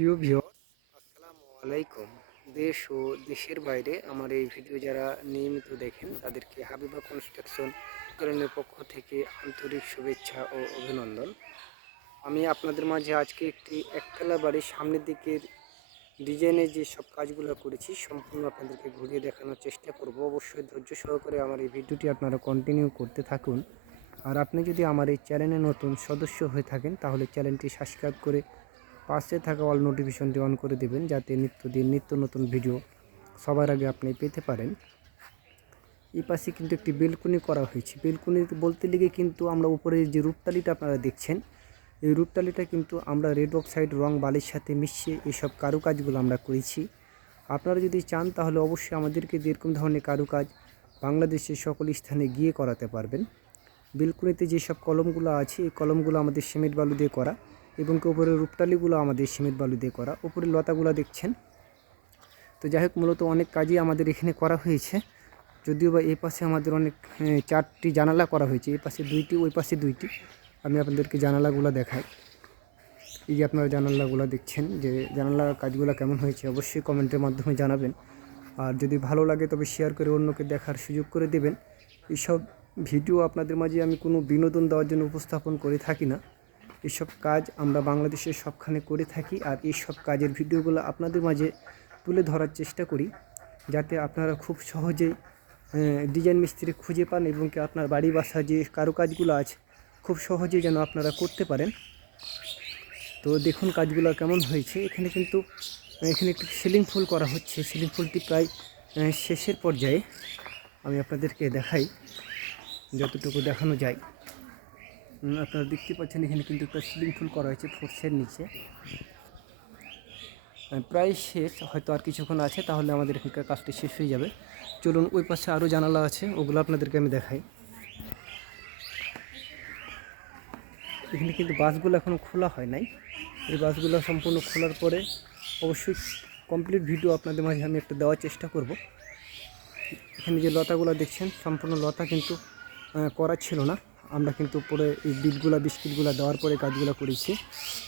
প্রিয় ভিউয়ার্স আসসালামু আলাইকুম। দেশ ও দেশের বাইরে আমার এই ভিডিও যারা নিয়মিত দেখেন, তাদেরকে হাবিবা কনস্ট্রাকশন কারণের পক্ষ থেকে আন্তরিক শুভেচ্ছা ও অভিনন্দন। আমি আপনাদের মাঝে আজকে একটি একতলা বাড়ির সামনের দিকের ডিজাইনের যে সব কাজগুলো করেছি, সম্পূর্ণ আপনাদেরকে ঘুরিয়ে দেখানোর চেষ্টা করব। অবশ্যই ধৈর্য সহকারে আমার এই ভিডিওটি আপনারা কন্টিনিউ করতে থাকুন। আর আপনি যদি আমার এই চ্যানেলে নতুন সদস্য হয়ে থাকেন, তাহলে চ্যানেলটি সাবস্ক্রাইব করে পাশে থাকা অল নোটিফিকেশনটি অন করে দেবেন যাতে নিত্যদিন, নিত্য নতুন ভিডিও সবার আগে আপনি পেতে পারেন। এই পাশে কিন্তু একটি বেলকুনি করা হয়েছে। বেলকুনি বলতে লেগে কিন্তু আমরা উপরে যে রূপতালিটা আপনারা দেখছেন, এই রূপটালিটা কিন্তু আমরা রেড অক্সাইড রং বালির সাথে মিশিয়ে এইসব কারুকাজগুলো আমরা করেছি। আপনারা যদি চান তাহলে অবশ্যই আমাদেরকে যেরকম ধরনের কারুকাজ বাংলাদেশের সকল স্থানে গিয়ে করাতে পারবেন। বেলকুনিতে যেসব কলমগুলো আছে, এই কলমগুলো আমাদের সিমেন্ট বালু দিয়ে করা। এবং কি উপরে রূপটালিগুলো আমাদের সিমেন্ট বালু দিয়ে করা। উপরে লতাগুলো দেখছেন? তো যাই হোক, মূলত অনেক কাজই আমাদের এখানে করা হয়েছে। যদিও বা এই পাশে আমাদের অনেক চারটি জানালা করা হয়েছে। এই পাশে দুইটি, ওই পাশে দুইটি। আমি আপনাদেরকে জানালাগুলো দেখাই। এই যে আপনারা জানালাগুলো দেখছেন, যে জানালার কাজগুলো কেমন হয়েছে, অবশ্যই কমেন্টের মাধ্যমে জানাবেন। আর যদি ভালো লাগে, তবে শেয়ার করে অন্যকে দেখার সুযোগ করে দেবেন। এইসব ভিডিও আপনাদের মাঝে আমি কোনো বিনোদন দেওয়ার জন্য উপস্থাপন করে থাকি না। এইসব কাজ আমরা বাংলাদেশের সবখানে করে থাকি আর এই সব কাজের ভিডিওগুলো আপনাদের মাঝে তুলে ধরার চেষ্টা করি, যাতে আপনারা খুব সহজেই ডিজাইন মিস্ত্রি খুঁজে পান এবং কি আপনার বাড়ি বাসা যে কারুকাজগুলো আছে, খুব সহজেই যেন আপনারা করতে পারেন। তো দেখুন কাজগুলো কেমন হয়েছে। এখানে কিন্তু, এখানে একটি সিলিং ফুল করা হচ্ছে। সিলিং ফুলটি প্রায় শেষের পর্যায়ে আমি আপনাদেরকে দেখাই, যতটুকু দেখানো যায়। আপনারা দেখতে পাচ্ছেন, এখানে কিন্তু একটা সিলিং ফুল করা হয়েছে ফোর্সের নিচে। প্রায় শেষ, হয়তো আর কিছুক্ষণ আছে, তাহলে আমাদের এখানকার কাজটি শেষ হয়ে যাবে। চলুন ওই পাশে আরও জানালা আছে, ওগুলো আপনাদেরকে আমি দেখাই। এখানে কিন্তু বাসগুলো এখনও খোলা হয় নাই। এই বাসগুলো সম্পূর্ণ খোলার পরে অবশ্যই কমপ্লিট ভিডিও আপনাদের মাঝে আমি একটা দেওয়ার চেষ্টা করব। এখানে যে লতাগুলো দেখছেন, সম্পূর্ণ লতা কিন্তু করা ছিল না। আমরা কিন্তু উপরে এই বিটগুলো বিস্কিটগুলো দেওয়ার পরে কাজগুলো করেছি।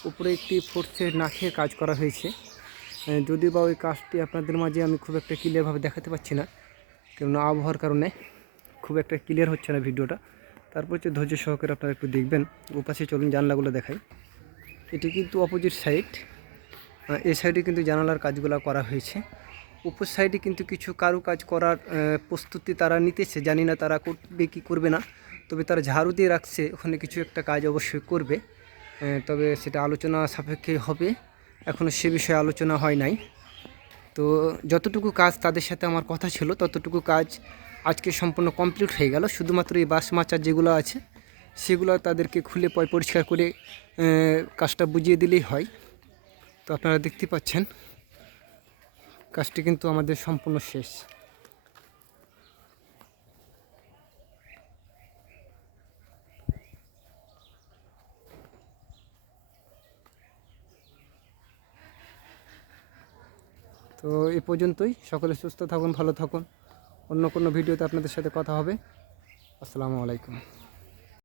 উপরে একটি ফোর্সের নাকের কাজ করা হয়েছে। যদি বা ওই কাজটি আপনাদের মাঝে আমি খুব একটা ক্লিয়ারভাবে দেখাতে পাচ্ছি না, কেননা আবহাওয়ার কারণে খুব একটা ক্লিয়ার হচ্ছে না ভিডিওটা। তারপর হচ্ছে ধৈর্য সহকারে আপনারা একটু দেখবেন, ওপাশে চলুন জানলাগুলো দেখাই। এটি কিন্তু অপোজিট সাইড এই সাইডে কিন্তু জানালার কাজগুলো করা হয়েছে। উপর সাইডে কিন্তু কিছু কারু কাজ করার প্রস্তুতি তারা নিতেছে। জানি না তারা করবে কি করবে না। তবে তারা ঝাড়ু দিয়ে রাখছে, ওখানে কিছু একটা কাজ অবশ্যই করবে। তবে সেটা আলোচনা সাপেক্ষে হবে। এখনও সে বিষয়ে আলোচনা হয় নাই। তো যতটুকু কাজ তাদের সাথে আমার কথা ছিল, ততটুকু কাজ আজকে সম্পূর্ণ কমপ্লিট হয়ে গেল। শুধুমাত্র এই বাস মাচার যেগুলো আছে, সেগুলো তাদেরকে খুলে পয় পরিষ্কার করে কাজটা বুঝিয়ে দিলেই হয়। তো আপনারা দেখতে পাচ্ছেন, কাজটি কিন্তু আমাদের সম্পূর্ণ শেষ। তো এ পর্যন্তই। সকলে সুস্থ থাকুন, ভালো থাকুন। অন্য কোনো ভিডিওতে আপনাদের সাথে কথা হবে। আসসালামু আলাইকুম।